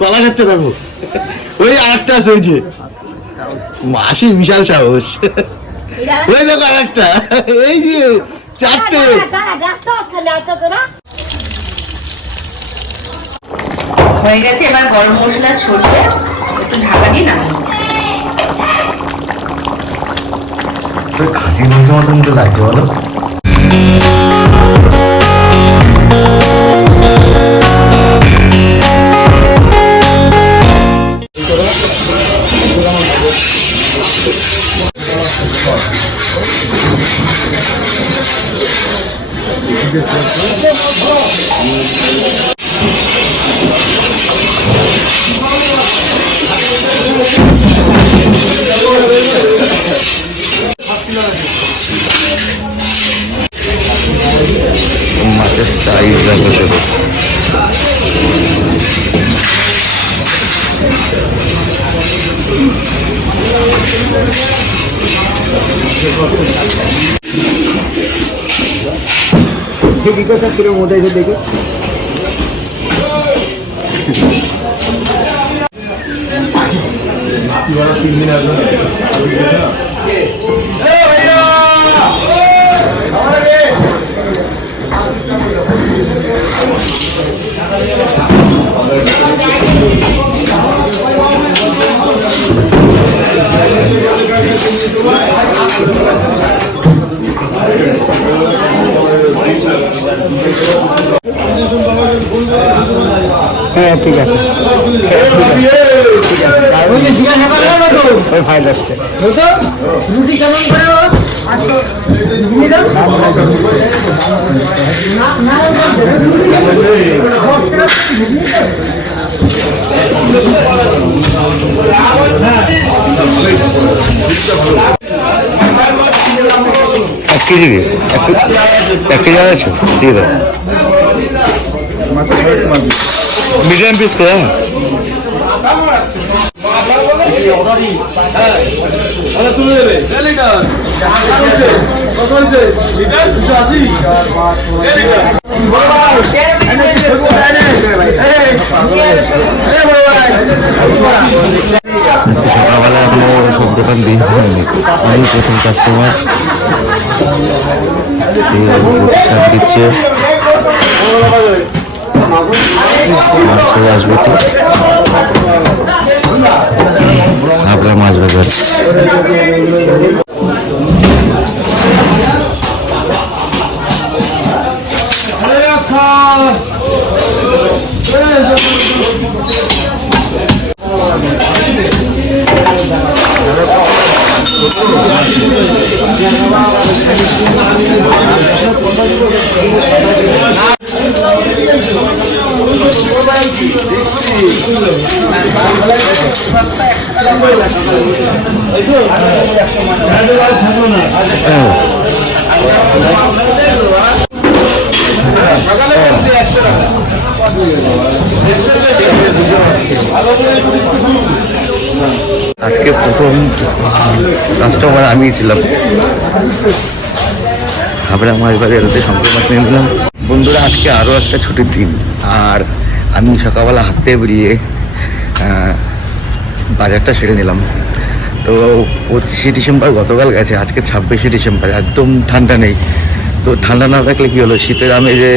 কলা খাচ্ছে দেখো, ওই আরেকটা আছে, ওই যে মাসি বিশাল সাহস, ওই দেখো আরেকটা, এই যে চারটে। হয়ে গেছে, এবার গরম মশলা ছড়িয়ে একটু ঢাকা দিয়ে নামাবো। খাসি মাংস মতন তো লাগছে বলো। মাছের সাইজ দেখো শুধু, মোটা এসে দেখে হ্যাঁ ঠিক আছে, ফাইল আসছে। এক কেজি আছে দিয়ে দাও, মিডিয়াম পিস তো। সকালবেলা এখনো সব দোকান দিয়ে আমি প্রথম কাস্টমার দিচ্ছে, আসবে আপনার মাছ বাজার। আজকে প্রথম কাস্টমার আমি ছিলাম, হাবড়া মাছ বাজারে শঙ্কর মাছ নিয়ে নিলাম। বন্ধুরা আজকে আরও একটা ছুটির দিন, আর আমি সকালবেলা হাঁটতে বেরিয়ে বাজারটা সেরে নিলাম। তো 25শে ডিসেম্বর গতকাল গেছে, আজকে 26শে ডিসেম্বর, একদম ঠান্ডা নেই। তো ঠান্ডা না থাকলে কী হলো, শীতের আমি যে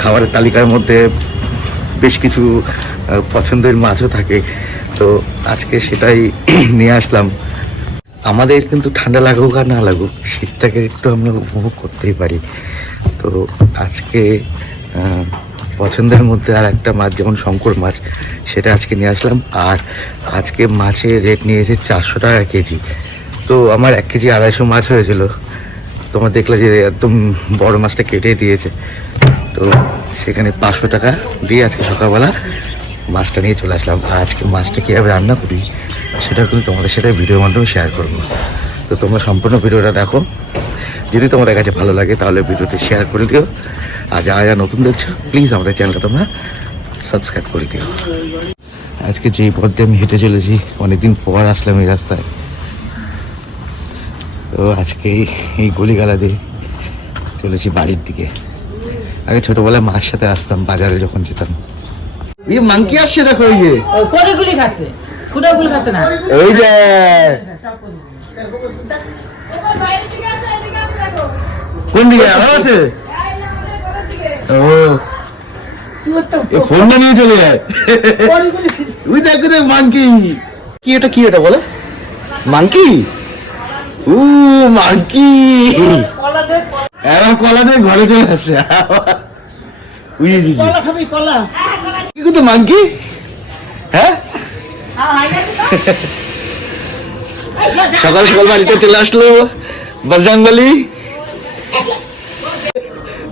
খাবারের তালিকার মধ্যে বেশ কিছু পছন্দের মাছও থাকে, তো আজকে সেটাই নিয়ে আসলাম। আমাদের কিন্তু ঠান্ডা লাগুক আর না লাগুক, শীতটাকে একটু আমরা উপভোগ করতেই পারি। তো আজকে পছন্দের মধ্যে আর একটা মাছ, যেমন শঙ্কর মাছ, সেটা আজকে নিয়ে আসলাম। আর আজকে মাছের রেট নিয়েছে 400 টাকা কেজি। তো আমার 1 কেজি 250 মাছ হয়েছিল, তোমার দেখলে যে একদম বড় মাছটা কেটে দিয়েছে। তো সেখানে 500 টাকা দিয়ে আজকে সকালবেলা মাছটা নিয়ে চলে আসলাম। আর আজকে মাছটা কীভাবে রান্না করি সেটা কিন্তু তোমাদের সাথে ভিডিওর মাধ্যমে শেয়ার করবো। তো তোমরা সম্পূর্ণ ভিডিওটা দেখো, যদি তোমাদের কাছে ভালো লাগে তাহলে ভিডিওতে শেয়ার করে দিও। আর যারা যারা নতুন দেখছো প্লিজ আমাদের চ্যানেলটা তোমরা সাবস্ক্রাইব করে দিও। আজকে যেই পথে আমি হেঁটে চলেছি, অনেকদিন পর আসলাম এই রাস্তায়। তো তো আজকে এই গলিগালা দিয়ে চলেছি বাড়ির দিকে। আগে ছোটবেলায় মার সাথে আসতাম বাজারে যখন যেতাম। এই মাংকি আসছে দেখো, ওই যে কড়িগুলি খাচ্ছে, কুড়াগুলি খাচ্ছে না। ওই যে কোন দিকে আলো আছে? ও ফোনটা নিয়ে চলে যায়। ওই দেখো দেখ মাংকি। কি এটা, কি এটা বলে? মাংকি? ও মাংকি এরা কলা দিয়ে ঘরে চলে আসছে। কি করতো মাংকি? হ্যাঁ সকাল সকাল বাড়িতে চলে আসলো বজরঙ্গবলী।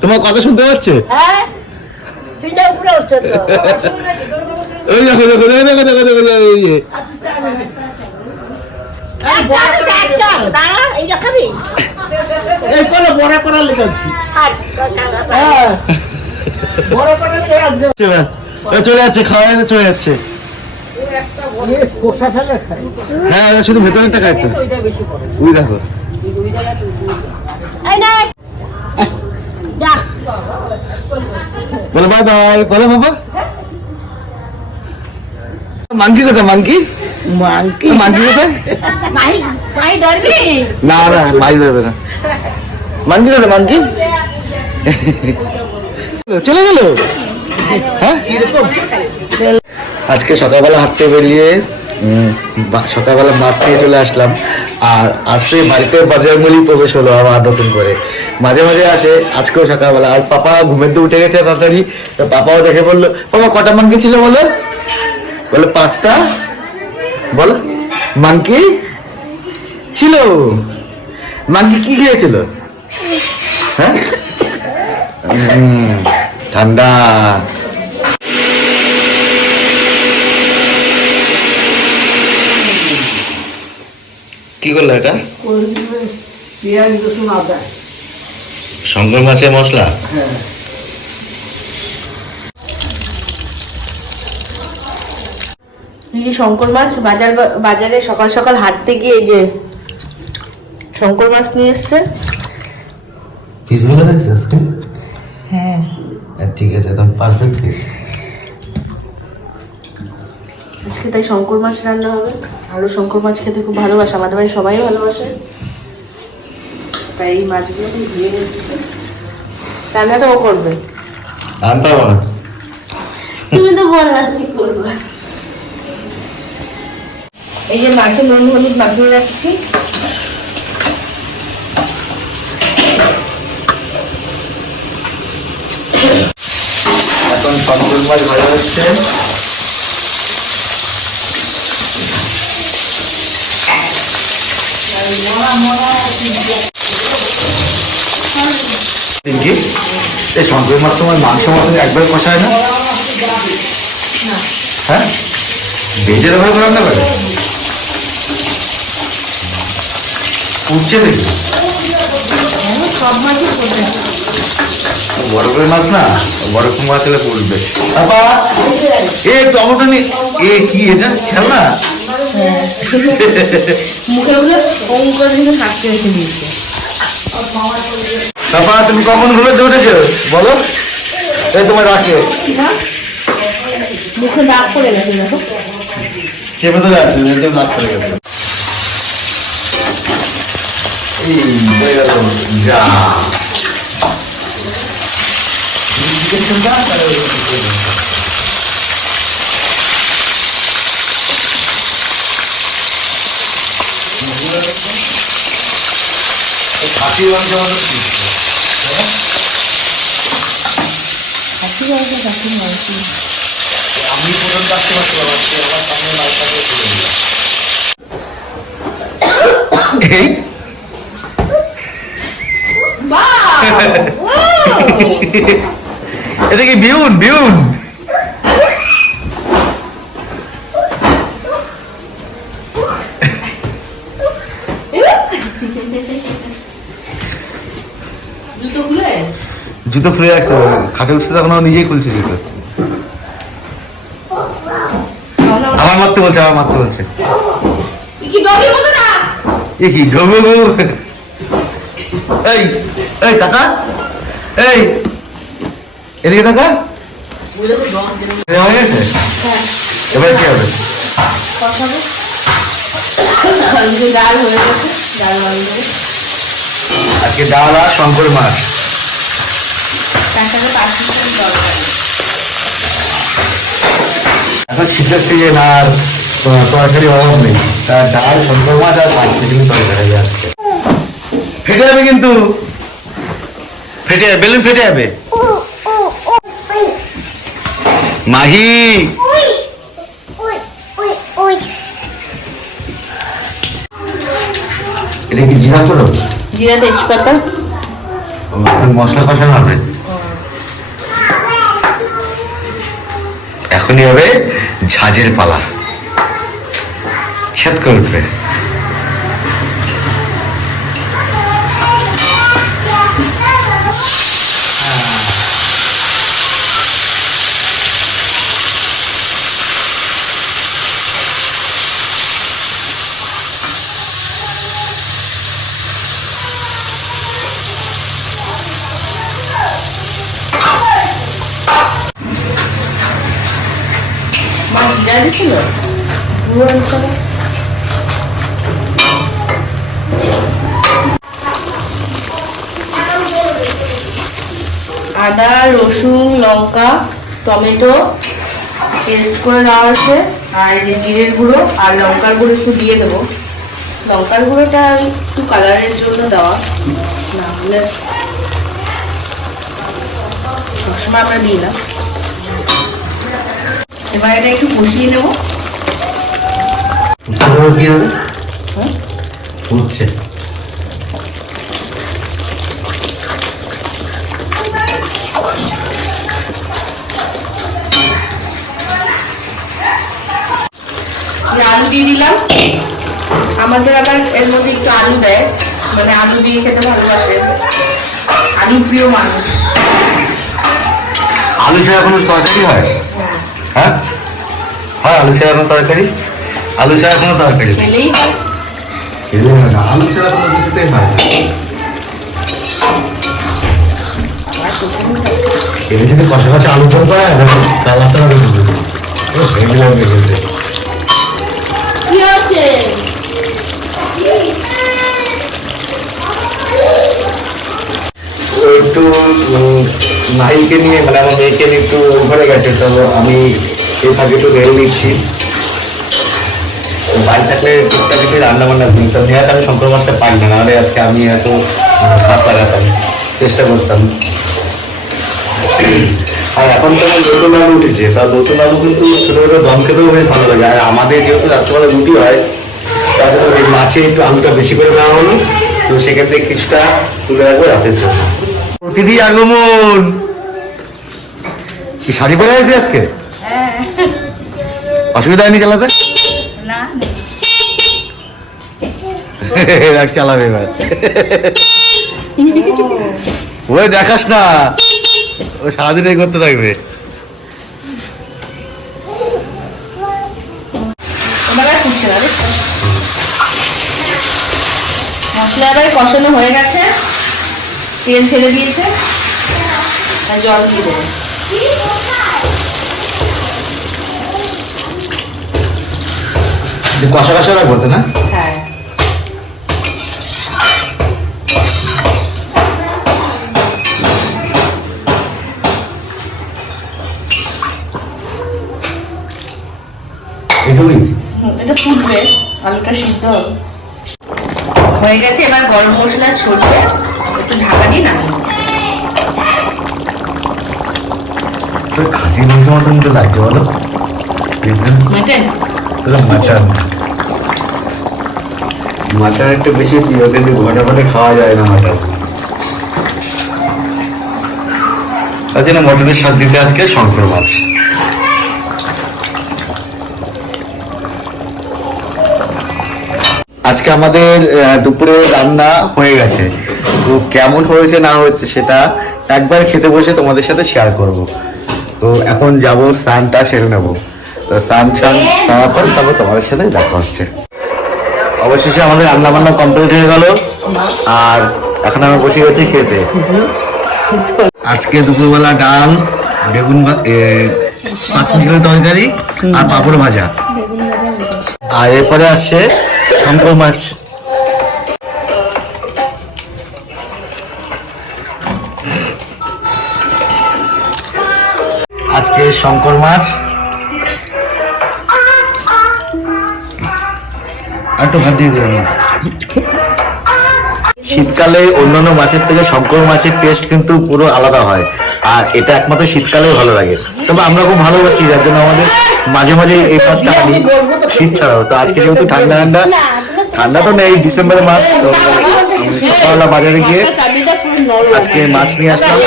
তোমার কথা শুনতে পাচ্ছে? ওই দেখো দেখো দেখো দেখো দেখো দেখো দেখো, এই যে চলে যাচ্ছে, খাওয়া চলে যাচ্ছে। হ্যাঁ শুধু ভেতরেরটা খায় তো। ওই দেখো বলো বাই বাই, বলো বাবা। মাংকি কোথায়? মাংকি মাংকি মাংকি কোথায়? না না মাই ধরবে না। মাংকি কোথায়? মাংকি চলে গেল। হ্যাঁ আজকে সকালবেলা হাঁটতে বেরিয়ে সকালবেলা মাছ নিয়ে চলে আসলাম। আর আসতে বাড়িতে বজরঙ্গবলী প্রবেশ হলো আবার নতুন করে। মাঝে মাঝে আসে, আজকেও সকালবেলা। আর পাপা ঘুমের দিয়ে উঠে গেছে তাড়াতাড়ি। তো পাপাও দেখে বললো, পাপা কটা মাংকি ছিল বলো? বলে 5টা। বলো মাংকি ছিল। মাংকি কি খেয়েছিল? হ্যাঁ ঠান্ডা। কি করলো এটা? শঙ্কর মাছের মশলা। শঙ্কর মাছ বাজারে সকাল সকাল হাঁটতে গিয়ে এই যে শঙ্কর মাছ নিয়ে এসছে। পিসগুলো দেখছিস আজকে? হ্যাঁ ঠিক আছে, একদম পারফেক্ট পিস। আজকে তাই শঙ্কর মাছ রান্না হবে। আরো শঙ্কর মাছ খেতে খুব ভালোবাসে, আমাদের বাড়ি সবাই ভালোবাসে। তাই এই মাছগুলো ধুয়ে নিচ্ছে, রান্নাটা ও করবে। তুমি তো বললা কি করবে। এই যে মাছের নুন হলুদ মাখিয়ে রাখছি। এখন শঙ্কর মাছ ভাজা হচ্ছে। এই শঙ্কর মাছ তোমার মাংস মতো একবার কষায় না? হ্যাঁ ভেজে ভাবে রান্না করে উঠছে দেখি। সব মাছই করবে, বড় করে মাছ না, বড় করে মাছ হলে পড়বে। এ টমেটো নি, এ কি এটা খেলনা? মুখে মুখে অঙ্কুর দিকে থাকতে রেখে দিয়েছে। বাবা তুমি কখন ঘুরে উঠেছো বলো? এই তোমার রাখে মুখে দাগ পড়ে গেছে, দেখো চেপে তো যাচ্ছে, দাগ পড়ে গেছে। যা খাসি মাংস আমাদের আমি প্রথম কাটতে পারছিলাম, আজকে আমার সামনে মালটাকে তুলে দিলাম। এটা কি বিউন? বিউন জুতো খুলে রাখছে, খাটে উঠছে তখন নিজেই খুলছে জুতো। আমার মারতে বলছে, আমার মারতে বলছে। এ কি গবু গবু এই এই কাকা, এই এদিকে কাকা, হয়ে গেছে? এবার কি হবে? ডাল হয়ে গেছে, ডাল বানিয়ে দেবো। আজকে ডাল আর শঙ্কর মাছ, তার সাথে 5 মিনিটের দরকার। এখন শীতের সিজন আর তরকারি অভাব নেই, তার ডাল শঙ্কর মাছ আর 5 মিনিট তরকারি আসছে। ফেটে যাবে কিন্তু, ফেটে যাবে, বেলুন ফেটে যাবে। মাহি এটা কি জিরা করো? জিরা তেজপাতা, মশলা কষানো হবে। এখনই হবে ঝাঁঝের পালা, ছেদ করে উঠবে। মা জিরা দিছিল গুঁড়ো হিসাবে। আদা, রসুন, লঙ্কা, টমেটো পেস্ট করে দেওয়া হয়েছে, আর এই যে জিরের গুঁড়ো আর লঙ্কার গুঁড়ো একটু দিয়ে দেবো। লঙ্কার গুঁড়োটা একটু কালারের জন্য দেওয়া, না হলে সবসময় আমরা দিই না। এবার এটা একটু কষিয়ে নেবো। কি হবে? উঠছে। আলু দিয়ে দিলাম। আমাদের আবার এর মধ্যে একটু আলু দেয়, মানে আলু দিয়ে খেতে ভালোবাসে, আলু প্রিয় মানুষ। আলু ছাড়া কোনো তরকারি হয়? হ্যাঁ হয়, আলু ছাড়া কোনো তরকারি? আলু ছাড়া কোনো তরকারি খেলেই হয়। খেলে হয় না, আলু ছাড়া কোনো কিছুতেই হয় না। খেলে যদি কষা কষা আলু দম করে কালারটা হবে কি হচ্ছে? একটু মাহিকে নিয়ে, মানে আমার মেয়েকে নিয়ে একটু ঘরে গেছে, তো আমি এই ফাঁকে একটু বেরিয়ে নিচ্ছি। বাড়ি থাকলে টুকটাক একটু রান্না বান্না করি, তো নেহাত আমি শঙ্কর মাছটা পাই না, নাহলে আজকে আমি এত হাত লাগাতাম, চেষ্টা করতাম। আর এখন তো আমার নতুন আলু উঠেছে, তা নতুন আলু কিন্তু ছোটো ছোটো দম খেতেও বেশ ভালো লাগে। আর আমাদের যেহেতু রাত্রেবেলা রুটি হয়, তাহলে ওই মাছে একটু আলুটা বেশি করে নেওয়া হলো, তো সেক্ষেত্রে কিছুটা তুলে রাখবো রাতের জন্য। প্রতিদি আগমন। কি শাড়ি পরে আসছি আজকে? অসুবিধা হয়নি চালাতে? রাখ, চালাবে এবার। ওই দেখাস না, ও সারাদিন এই করতে থাকবে। মশলা এবার কষানো হয়ে গেছে, তেল ছেড়ে দিয়েছে, আর জল দিয়ে দেবো। কষা কষা রাখবো তো না? হ্যাঁ, এটা ফুটবে, আলুটা সিদ্ধ হবে। হয়ে গেছে, এবার গরম মশলা ছড়িয়ে একটু ঢাকা দিয়ে নামিয়ে নেবো। খাসি মাংস মতন তো লাগছে, বলো? মাটন মাটন মাটন একটু বেশি প্রিয়, কিন্তু ঘটে ঘটে খাওয়া যায় না মাটন। তার জন্য মটনের স্বাদ দিতে আজকে শঙ্কর মাছ। আজকে আমাদের দুপুরে রান্না হয়ে গেছে, তো কেমন হয়েছে না হয়েছে সেটা একবার খেতে বসে তোমাদের সাথে শেয়ার করব। তো এখন যাব, স্নানটা সেরে নেবো, তো স্নান সারার পর তারপর তোমাদের সাথে দেখা হচ্ছে। অবশেষে আমাদের রান্না বান্না কমপ্লিট হয়ে গেল, আর এখন আমরা বসে গেছি খেতে। আজকে দুপুরবেলা ডাল, বেগুন পাঁচমিশালি তরকারি আর পাঁপড় ভাজা। আর এরপরে আসছে শঙ্কর মাছ। আজকে শঙ্কর মাছ, একটু ভাত দিয়ে দেবেন। শীতকালে অন্যান্য মাছের থেকে শঙ্কর মাছের টেস্ট কিন্তু পুরো আলাদা হয়, আর এটা একমাত্র শীতকালেও ভালো লাগে। তবে আমরা খুব ভালোবাসি, যার জন্য আমাদের মাঝে মাঝে এই মাছটা আনি শীত ছাড়াও। তো আজকে যেহেতু ঠান্ডা ঠান্ডা, ঠান্ডা তো নেই, ডিসেম্বরের মাস, তো সকালবেলা বাজারে গিয়ে আজকে মাছ নিয়ে আসলাম।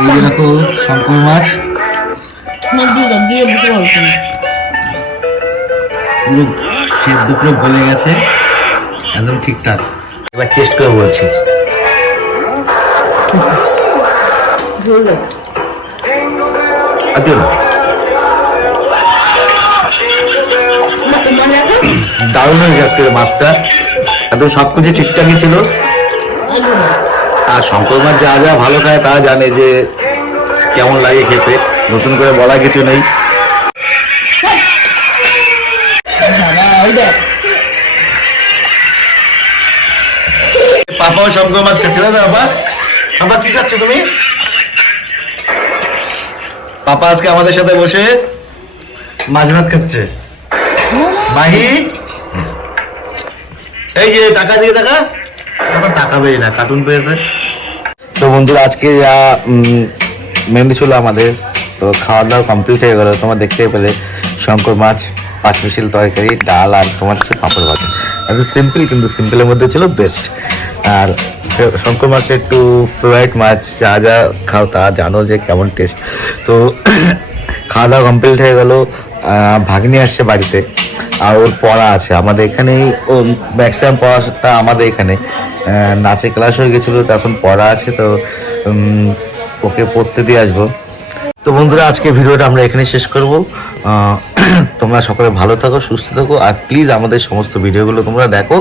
এই যে দেখো শঙ্কর মাছ, পুরো সেদ্ধ পুরো গলে গেছে, একদম ঠিকঠাক। এবার টেস্ট করে বলছি। দারুণ হয়েছে আজকে মাছটা, একদম সবকিছু ঠিকঠাকই ছিল। আর শঙ্কর মাছ যা যা ভালো খায় তা জানে যে কেমন লাগে খেতে, নতুন করে বলা কিছু নেই। পাপাও শঙ্কর মাছ খাচ্ছে না বাবা? বাবা কি খাচ্ছ তুমি? পাপা আজকে আমাদের সাথে বসে মাছ ভাত খাচ্ছে। মাহি, এই যে টাকা দিয়ে টাকা, আবার তাকাবেই না, কার্টুন পেয়েছে। তো বন্ধুরা আজকে যা মেনু ছিল আমাদের, তো খাওয়া দাওয়া কমপ্লিট হয়ে গেল। তোমার দেখতে পেলে শঙ্কর মাছ, পাঁচমিশাল তরকারি, ডাল আর তোমার হচ্ছে পাঁপড় ভাজা। একদম সিম্পল, কিন্তু সিম্পলের মধ্যে ছিল বেস্ট। আর শঙ্কর মাছের একটু ফ্রাইড মাছ, যা যা খাও তা জানো যে কেমন টেস্ট। তো খাওয়া দাওয়া কমপ্লিট হয়ে গেল। ভাগ্নি আসছে বাড়িতে, আর ওর পড়া আছে আমাদের এখানেই। ও ম্যাক্সিমাম পড়াটা আমাদের এখানে, নাচে ক্লাস হয়ে গেছিলো, তো এখন পড়া আছে, তো ওকে পড়তে দিয়ে আসবো। তো বন্ধুরা আজকে ভিডিওটা আমরা এখানে শেষ করব। তোমরা সকলে ভালো থাকো, সুস্থ থাকো, আর প্লিজ আমাদের সমস্ত ভিডিওগুলো তোমরা দেখো।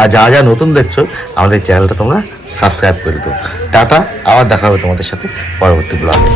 আর যা যা নতুন দেখছো আমাদের চ্যানেলটা তোমরা সাবস্ক্রাইব করে দাও। টাটা, আবার দেখা হবে তোমাদের সাথে পরবর্তী ব্লগে।